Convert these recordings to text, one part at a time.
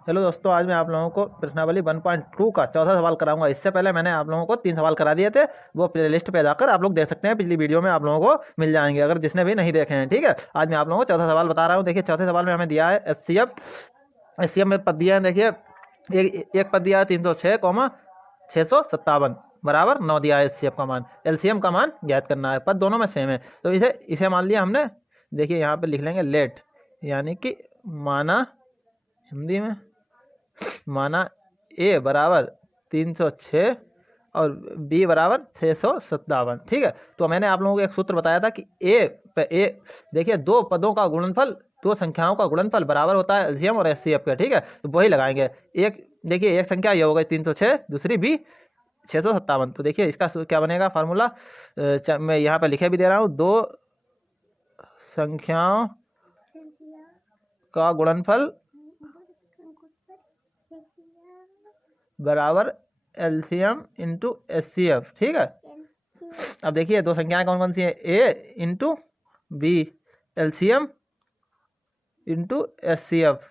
Hello दोस्तों, आज मैं आप लोगों को प्रश्नावली 1.2 का चौथा सवाल कराऊंगा। इससे पहले मैंने आप लोगों को 3 सवाल करा दिए थे, वो प्लेलिस्ट पे जाकर आप लोग देख सकते हैं। पिछली वीडियो में आप लोगों को मिल जाएंगे अगर जिसने भी नहीं देखे हैं। ठीक है, आज मैं आप लोगों को चौथा सवाल बता रहा हूँ। देखिए, चौथे सवाल में हमें दिया है एचसीएफ में पद दिया है। देखिए, एक पद दिया है 306,657 बराबर 9 दिया है एचसीएफ का मान। एलसीएम का मान ज्ञात करना है। पद दोनों में सेम है, तो इसे मान लिया हमने। देखिए, यहाँ पे लिख लेंगे लेट, यानी कि माना, हिंदी में माना ए बराबर 306 और बी बराबर 657। ठीक है, तो मैंने आप लोगों को एक सूत्र बताया था कि ए देखिए, दो पदों का गुणनफल, दो संख्याओं का गुणनफल बराबर होता है एलसीएम और एचसीएफ का। ठीक है, तो वही लगाएंगे। एक देखिए, एक संख्या ये हो गई 306, दूसरी बी 657। तो देखिए इसका क्या बनेगा फार्मूला, मैं यहाँ पे लिखे भी दे रहा हूँ। दो संख्याओं का गुणनफल बराबर एलसीएम इंटू एचसीएफ। ठीक है, अब देखिए दो संख्याएं कौन कौन सी हैं, A into B, LCM into HCF.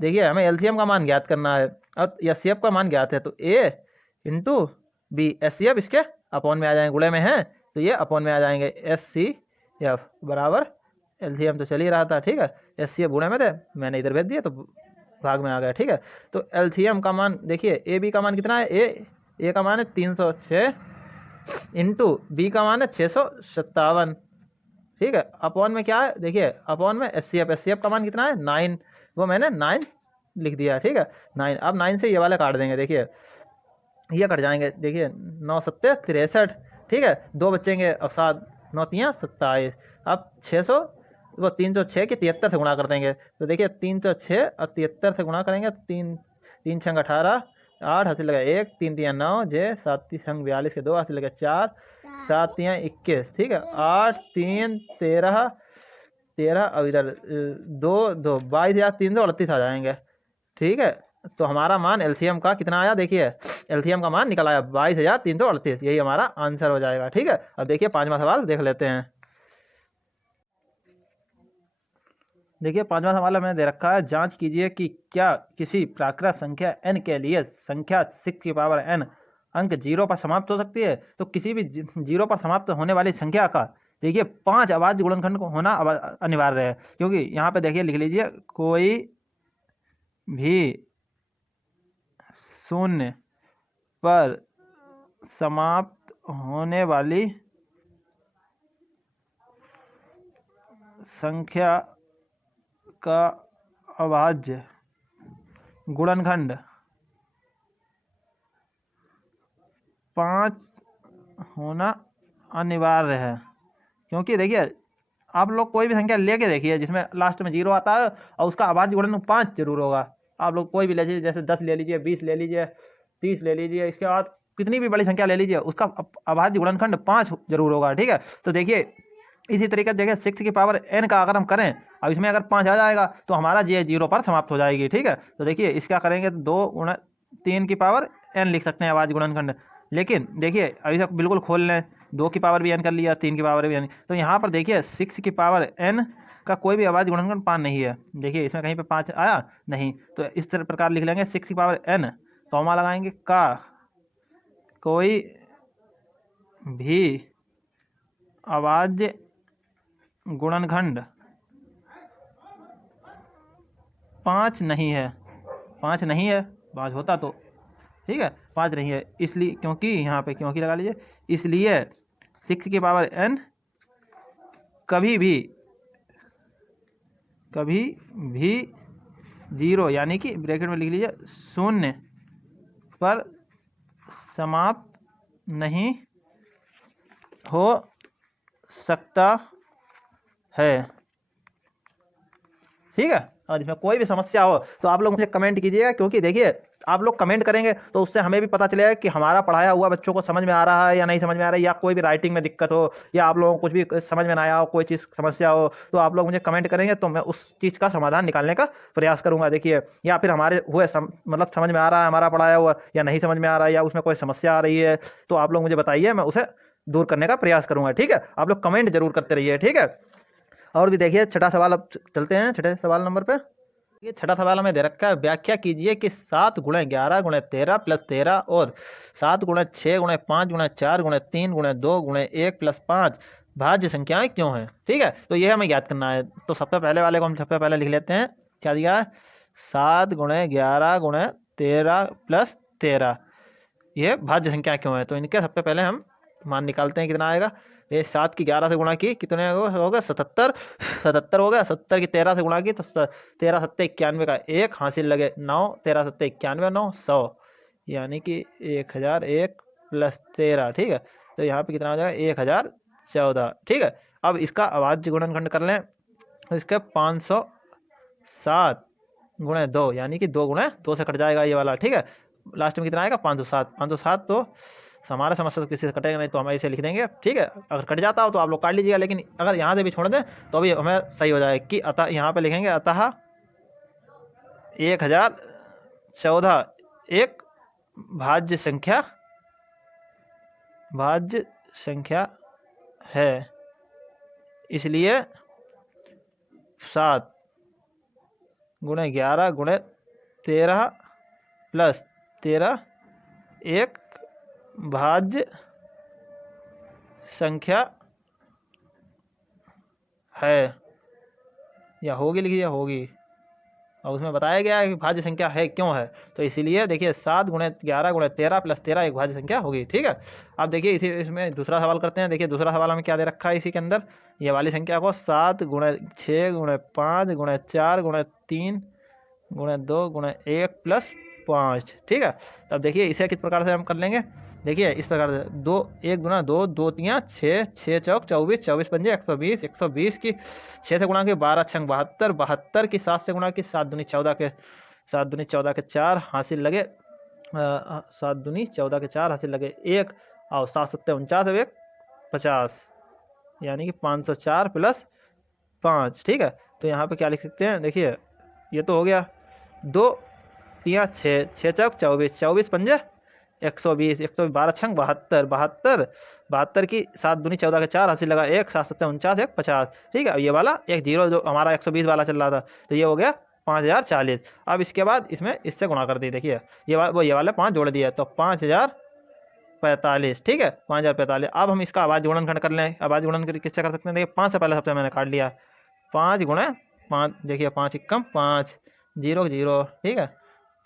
देखिए, हमें एलसीएम का मान ज्ञात करना है और एचसीएफ का मान ज्ञात है, तो ए इंटू बी, एचसीएफ इसके अपॉन में आ जाएंगे, गुणे में है तो ये अपॉन में आ जाएंगे। एचसीएफ बराबर एलसीएम तो चल ही रहा था। ठीक है, एचसीएफ गुणे में थे, मैंने इधर भेज दिया तो भाग में आ गया। ठीक है, तो एलसीएम का मान देखिए, ए बी का मान कितना है, ए का मान है 306 इंटू बी का मान है 657। ठीक है, अपॉन में क्या है, देखिए अपॉन में एचसीएफ का मान कितना है 9, वो मैंने 9 लिख दिया। ठीक है, 9। अब 9 से ये वाले काट देंगे, देखिए ये कट जाएंगे। देखिए 9 सत्ते 63। ठीक है, दो बचेंगे और 7 9 तियाँ 27। अब 600 वो 306 की 73 से गुणा कर देंगे, तो देखिए 306 और 73 से गुणा करेंगे, 3 छंग 18, 8 हासिल लगा 1, 3 तियाँ 9, 7 संग 42 के 2 हासिल लगा 4, 7 तियाँ 21। ठीक है, 8 3 13 और इधर 2 2 22,338 आ जाएंगे। ठीक है, तो हमारा मान एलसीएम का कितना आया, देखिए एलसीएम का मान निकल आया 22,338। यही हमारा आंसर हो जाएगा। ठीक है, अब देखिए पांचवा सवाल देख लेते हैं। देखिए, पांचवा सवाल हमें दे रखा है, जांच कीजिए कि क्या किसी प्राकृत संख्या n के लिए संख्या 6 की पावर n अंक 0 पर समाप्त हो सकती है। तो किसी भी 0 पर समाप्त होने वाली संख्या का देखिए 5 अभाज्य गुणनखंड को होना अनिवार्य है, क्योंकि यहाँ पे देखिए लिख लीजिए, कोई भी 0 पर समाप्त होने वाली संख्या का अभाज्य गुणनखंड 5 होना अनिवार्य है। क्योंकि देखिए, आप लोग कोई भी संख्या लेके देखिए जिसमें लास्ट में 0 आता है और उसका अभाज्य गुणनखंड 5 जरूर होगा। आप लोग कोई भी ले लीजिए, जैसे 10 ले लीजिए, 20 ले लीजिए, 30 ले लीजिए, इसके बाद कितनी भी बड़ी संख्या ले लीजिए, उसका अभाज्य गुणनखंड 5 जरूर होगा। ठीक है, तो देखिए इसी तरीके से देखिए 6 की पावर n का अगर हम करें और इसमें अगर 5 आ जाएगा तो हमारा ये 0 पर समाप्त हो जाएगी। ठीक है, तो देखिए इसका करेंगे तो 2 गुणा 3 की पावर n लिख सकते हैं अभाज्य गुणनखंड। लेकिन देखिए अभी तक बिल्कुल खोल लें, 2 की पावर भी n कर लिया, 3 की पावर भी n, तो यहाँ पर देखिए 6 की पावर n का कोई भी अभाज्य गुणनखंड 5 नहीं है। देखिए इसमें कहीं पे 5 आया नहीं, तो इस तरह प्रकार लिख लेंगे 6 की पावर n, कॉमा लगाएंगे, का कोई भी अभाज्य गुणनखंड 5 नहीं है। 5 नहीं है, 5 होता तो ठीक है, 5 नहीं है, इसलिए क्योंकि यहाँ पे क्योंकि लगा लीजिए, इसलिए 6 की पावर n कभी भी 0 यानी कि ब्रैकेट में लिख लीजिए 0 पर समाप्त नहीं हो सकता है। ठीक है, और इसमें कोई भी समस्या हो तो आप लोग मुझे कमेंट कीजिएगा, क्योंकि देखिए आप लोग कमेंट करेंगे तो उससे हमें भी पता चलेगा कि हमारा पढ़ाया हुआ बच्चों को समझ में आ रहा है या नहीं समझ में आ रहा है, या कोई भी राइटिंग में दिक्कत हो, या आप लोगों को कुछ भी समझ में ना आया हो, कोई चीज़ समस्या हो, तो आप लोग मुझे कमेंट करेंगे तो मैं उस चीज़ का समाधान निकालने का प्रयास करूँगा। देखिए, या फिर हमारे हुए मतलब समझ में आ रहा है हमारा पढ़ाया हुआ, या नहीं समझ में आ रहा है, या उसमें कोई समस्या आ रही है, तो आप लोग मुझे बताइए, मैं उसे दूर करने का प्रयास करूँगा। ठीक है, आप लोग कमेंट जरूर करते रहिए। ठीक है, और भी देखिए छठा सवाल, अब चलते हैं छठे सवाल नंबर पे। ये छठा सवाल हमें दे रखा है, व्याख्या कीजिए कि 7 × 11 × 13 + 13 और 7 × 6 × 5 × 4 × 3 × 2 × 1 + 5 भाज्य संख्याएं क्यों हैं। ठीक है, तो ये हमें याद करना है। तो सबसे पहले वाले को हम सबसे पहले लिख लेते हैं। क्या दिया है, 7 × 11 × 13 + 13 ये भाज्य संख्या क्यों है। तो इनके सबसे पहले हम मान निकालते हैं, कितना आएगा। ये 7 की 11 से गुणा की कितने हो गए, 77 77 हो गया। 70 की 13 से गुणा की तो 13 7 91 का 1 हासिल लगे 9, 13 7 91 9 100, यानी कि 1001 + 13। ठीक है, तो यहाँ पे कितना हो जाएगा 1014। ठीक है, अब इसका अभाज्य गुणनखंड कर लें। तो इसके 507 × 2 यानी कि 2 × 2 से कट जाएगा ये वाला। ठीक है, लास्ट में कितना आएगा 507। 507 तो हमारा समस्या तो किसी से कटेगा नहीं, तो हम ऐसे लिख देंगे। ठीक है, अगर कट जाता हो तो आप लोग काट लीजिएगा, लेकिन अगर यहाँ से भी छोड़ दें तो भी हमें सही हो जाएगा कि अतः यहाँ पे लिखेंगे अतः 1014 एक भाज्य संख्या है, इसलिए 7 × 11 × 13 + 13 एक भाज्य संख्या है, या होगी लिखिए होगी, और उसमें बताया गया है कि भाज्य संख्या है क्यों है। तो इसीलिए देखिए 7 × 11 × 13 + 13 एक भाज्य संख्या होगी। ठीक है, अब देखिए इसी इसमें दूसरा सवाल करते हैं। देखिए दूसरा सवाल हमें क्या दे रखा है इसी के अंदर, ये वाली संख्या को 7 × 6 × 5 × 4 × 3 × 2 × 1 + 5। ठीक है, अब देखिए इसे किस प्रकार से हम कर लेंगे। देखिए इस प्रकार से 2 1 × 2 2 3 6 6 चौक 24 24 पंजे 120 120 की 6 से गुणा के 12 छंग 72 72 की 7 से गुणा की 7 दूनी 14 के 7 दूनी 14 के 4 हासिल लगे 7 दूनी 14 के 4 हासिल लगे 1 और 7 7 49 और 1 50, यानी कि 504 + 5। ठीक है, तो यहाँ पे क्या लिख सकते हैं, देखिए ये तो हो गया 2 3 6 6 चौक 24 24 पंजे 120 112 छंग 72 72 72 की 7 दूनी 14 के 4 हासिल लगा 1 7 7 49 1 50। ठीक है, ये वाला एक जीरो जो हमारा 120 वाला चल रहा था, तो ये हो गया 5040। अब इसके बाद इसमें इससे गुणा कर दी। देखिए ये वाला 5 जोड़ दिया तो 5045। ठीक है, 5045। अब हम इसका अभाज्य गुणनखंड कर लें। अभाज्य गुणनखंड किससे कर सकते हैं, देखिए 5 से पहले सबसे मैंने काट लिया 5 × 5, देखिए 5 × 5 0 0। ठीक है,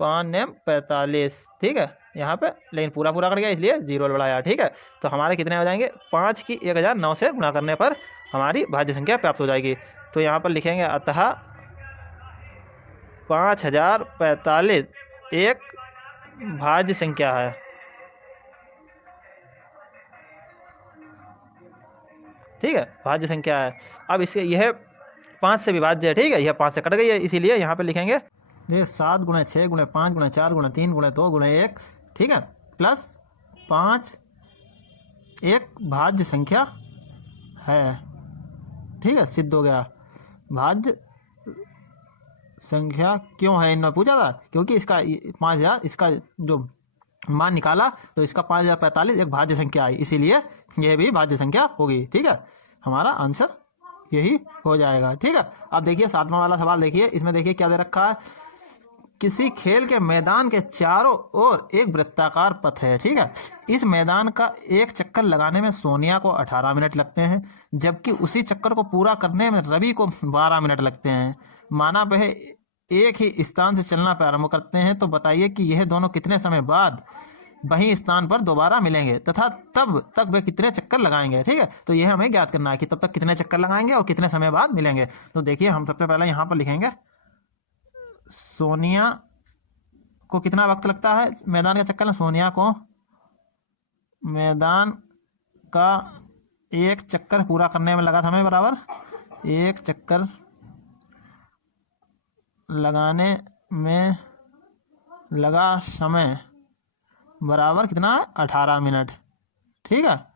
5 9 45। ठीक है, यहाँ पे लेकिन पूरा कट गया इसलिए 0 बढ़ाया। ठीक है, तो हमारे कितने हो जाएंगे, 5 की 1009 से गुणा करने पर हमारी भाज्य संख्या प्राप्त हो जाएगी। तो यहाँ पर लिखेंगे अतः 5045 एक भाज्य संख्या है। ठीक है, भाज्य संख्या है। अब इसके यह 5 से विभाज्य है। ठीक है, यह 5 से कट गई है, इसीलिए यहाँ पे लिखेंगे ये 7 × 6 × 5 × 4 × 3 × 2 × 1। ठीक है, प्लस 5 एक भाज्य संख्या है। ठीक है, सिद्ध हो गया। भाज्य संख्या क्यों है इन्होंने पूछा था, क्योंकि इसका 5000 इसका जो मान निकाला तो इसका 5045 एक भाज्य संख्या आई, इसीलिए यह भी भाज्य संख्या होगी। ठीक है, हमारा आंसर यही हो जाएगा। ठीक है, अब देखिए 7वां वाला सवाल देखिए, इसमें देखिए क्या दे रखा है, किसी खेल के मैदान के चारों ओर एक वृत्ताकार पथ है। ठीक है, इस मैदान का एक चक्कर लगाने में सोनिया को 18 मिनट लगते हैं, जबकि उसी चक्कर को पूरा करने में रवि को 12 मिनट लगते हैं। माना वह एक ही स्थान से चलना प्रारंभ करते हैं, तो बताइए कि यह दोनों कितने समय बाद वही स्थान पर दोबारा मिलेंगे तथा तब तक वे कितने चक्कर लगाएंगे। ठीक है, तो यह हमें ज्ञात करना है कि तब तक कितने चक्कर लगाएंगे और कितने समय बाद मिलेंगे। तो देखिए हम सबसे पहले यहाँ पर लिखेंगे सोनिया को कितना वक्त लगता है मैदान के चक्कर में। सोनिया को मैदान का एक चक्कर पूरा करने में लगा समय बराबर एक चक्कर लगाने में लगा समय बराबर कितना है 18 मिनट। ठीक है,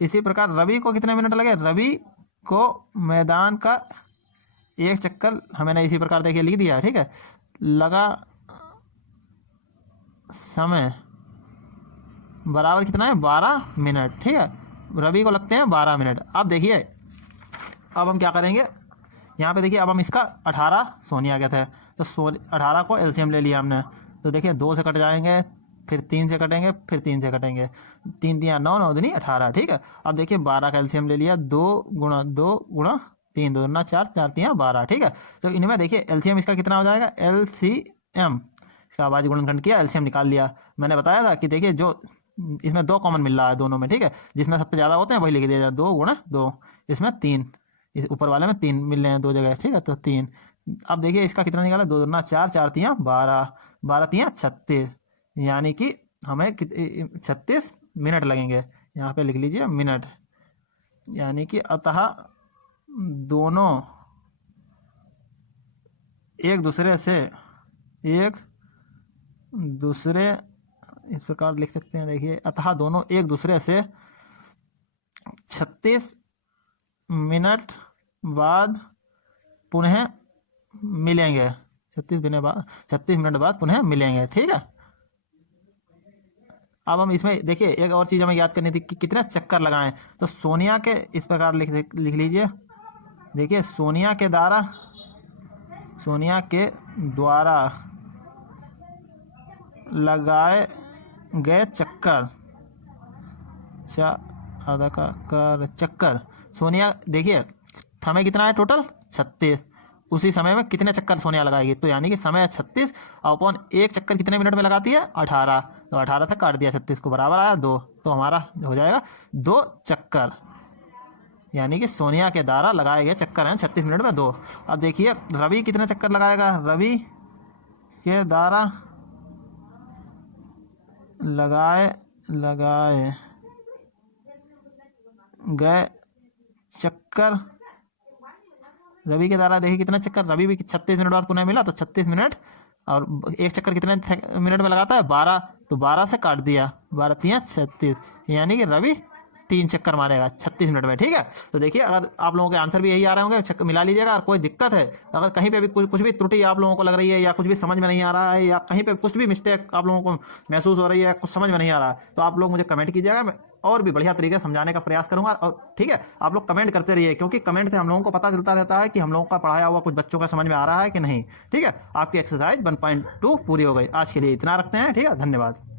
इसी प्रकार रवि को कितने मिनट लगे, रवि को मैदान का एक चक्कर हमें इसी प्रकार देखिए लिख दिया। ठीक है, लगा समय बराबर कितना है 12 मिनट। ठीक है, रवि को लगते हैं 12 मिनट। अब देखिए अब हम क्या करेंगे, यहाँ पे देखिए अब हम इसका 18 सोनिया के थे तो 18 को एलसीएम ले लिया हमने, तो देखिए 2 से कट जाएंगे, फिर 3 से कटेंगे, फिर 3 से कटेंगे, 3 3 9, 9 दूनी 18, ठीक है। अब देखिए 12 का एलसीएम ले लिया, 2 गुणा 2 गुणा 3, 2 दूना 4, 4 3 12, ठीक है। तो इनमें देखिए एलसीएम इसका कितना हो जाएगा, एलसीएम इसका अभाज्य गुणनखंड किया, एलसीएम निकाल लिया। मैंने बताया था कि देखिए जो इसमें 2 कॉमन मिल रहा है दोनों में, ठीक है, जिसमें सबसे ज़्यादा होते हैं वही लिख दिया जाए, 2 गुणा 2, इसमें 3, इस ऊपर वाले में 3 मिल रहे हैं 2 जगह, ठीक है, तो 3। अब देखिए इसका कितना निकाला, 2 दूना 4, 4 3 12, 12 3 36, यानी कि हमें 36 मिनट लगेंगे, यहाँ पे लिख लीजिए मिनट, यानी कि अतः दोनों एक दूसरे इस प्रकार लिख सकते हैं, देखिए अतः दोनों एक दूसरे से 36 मिनट बाद पुनः मिलेंगे, 36 मिनट बाद पुनः मिलेंगे, ठीक है। अब हम इसमें देखिए एक और चीज़ हमें याद करनी थी कि कितने चक्कर लगाएं, तो सोनिया के इस प्रकार लिख लीजिए, देखिए सोनिया के द्वारा लगाए गए चक्कर, आधा का चक्कर, सोनिया देखिए समय कितना है टोटल 36, उसी समय में कितने चक्कर सोनिया लगाएगी, तो यानी कि समय 36 अपॉन एक चक्कर कितने मिनट में लगाती है 18, तो 18 से काट दिया 36 को, बराबर आया 2, तो हमारा हो जाएगा 2 चक्कर, यानी कि सोनिया के द्वारा लगाए गए चक्कर हैं 36 मिनट में 2। अब देखिए रवि कितने चक्कर लगाएगा, रवि के द्वारा लगाए गए चक्कर, रवि के द्वारा देखिए कितना चक्कर, रवि भी 36 मिनट बाद पुनः मिला, तो 36 मिनट, और एक चक्कर कितने मिनट में लगाता है 12, तो 12 से काट दिया, 12 3 36, यानी कि रवि 3 चक्कर मारेगा 36 मिनट में, ठीक है। तो देखिए अगर आप लोगों के आंसर भी यही आ रहे होंगे, मिला लीजिएगा। और कोई दिक्कत है, अगर कहीं पे भी कुछ भी त्रुटि आप लोगों को लग रही है, या कुछ भी समझ में नहीं आ रहा है, या कहीं पे कुछ भी मिस्टेक आप लोगों को महसूस हो रही है, कुछ समझ में नहीं आ रहा है, तो आप लोग मुझे कमेंट कीजिएगा, मैं और भी बढ़िया तरीके से समझाने का प्रयास करूंगा। और ठीक है, आप लोग कमेंट करते रहिए, क्योंकि कमेंट से हम लोगों को पता चलता रहता है कि हम लोगों का पढ़ाया हुआ कुछ बच्चों का समझ में आ रहा है कि नहीं। ठीक है, आपकी एक्सरसाइज 1.2 पूरी हो गई। आज के लिए इतना रखते हैं, ठीक है, धन्यवाद।